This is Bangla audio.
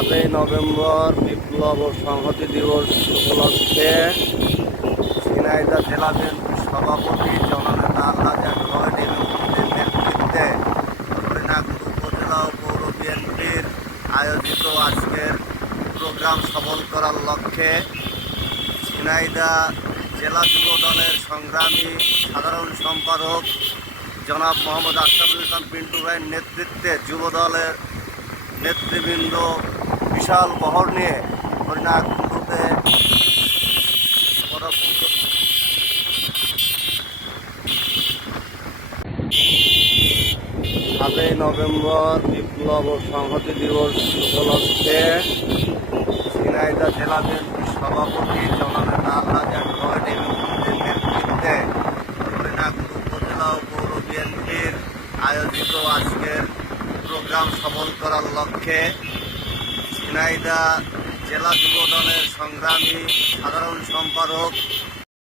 7 নভেম্বর বিপ্লব ও সংহতি দিবস উপলক্ষে ঝিনাইদহ জেলা বিএনপির সভাপতি জননেতা আলহাজ অ্যাডভোকেট এমএমদের নেতৃত্বে হরিণাকুণ্ডু উপজেলা ও পৌর বিএনপির আয়োজিত আজকের প্রোগ্রাম সফল করার লক্ষ্যে ঝিনাইদহ জেলা যুব দলের সংগ্রামী সাধারণ সম্পাদক জনাব মোহাম্মদ আশরাফুল ইসলাম পিন্টু ভাইয়ের নেতৃত্বে যুব দলের নেতৃবৃন্দ বিশাল বহর নিয়ে হরিণাকুণ্ডুতে সাতই নভেম্বর বিপ্লব ও সংহতি দিবস উপলক্ষে ঝিনাইদহ জেলা বিএনপির সভাপতি জননেতা আলহাজ অ্যাডভোকেট এমএমদের নেতৃত্বে হরিণাকুণ্ডু উপজেলা ও পৌর বিএনপির আয়োজিত আজকের প্রোগ্রাম সফল করার লক্ষ্যে ঝিনাইদহ জেলা যুব দলের সংগ্রামী সাধারণ সম্পাদক